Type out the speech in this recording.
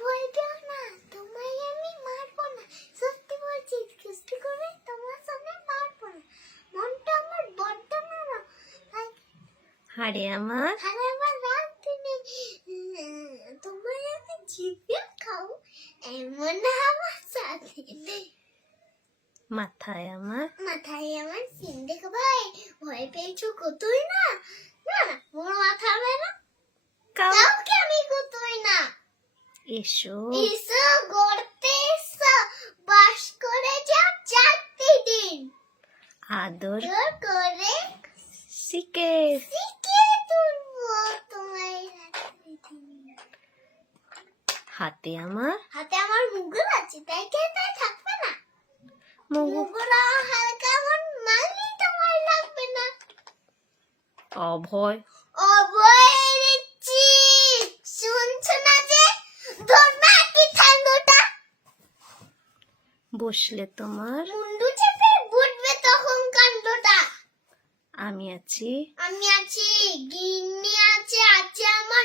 ভয় না তোমায় আমি মারবো না সত্যি বলছি সত্যি করে তোমার সামনে মারবো না মনটা আমার। বড্ড নরম হারে আমার দিনে তোমায় আমি জিভে খাও এমন আমার সাথে মাথায় আমার। মাথায় আমার সিন্দেক ভাই ভয় পেয়েছ কতই না? না না মোর মাথা মেরা কাউ কাউকে আমি কতই না এসো। এসো গড়তে এসো বাস করে যাও চারটি দিন। আদর করে শিখে শিখে তুলবো তোমায় হাতে আমার হাতে আমার মুগুর আছে তাই কে তাই থাকবে না। মুগু মুগুর হালকা আমার মালি তোমার লাগবে না। অভয় অভয় বসলে তোমার? মুন্ডু চেপে বুঝবে তখন কাণ্ডটা। আমি আছি। আমি আছি গিন্নি আছে আছে আমার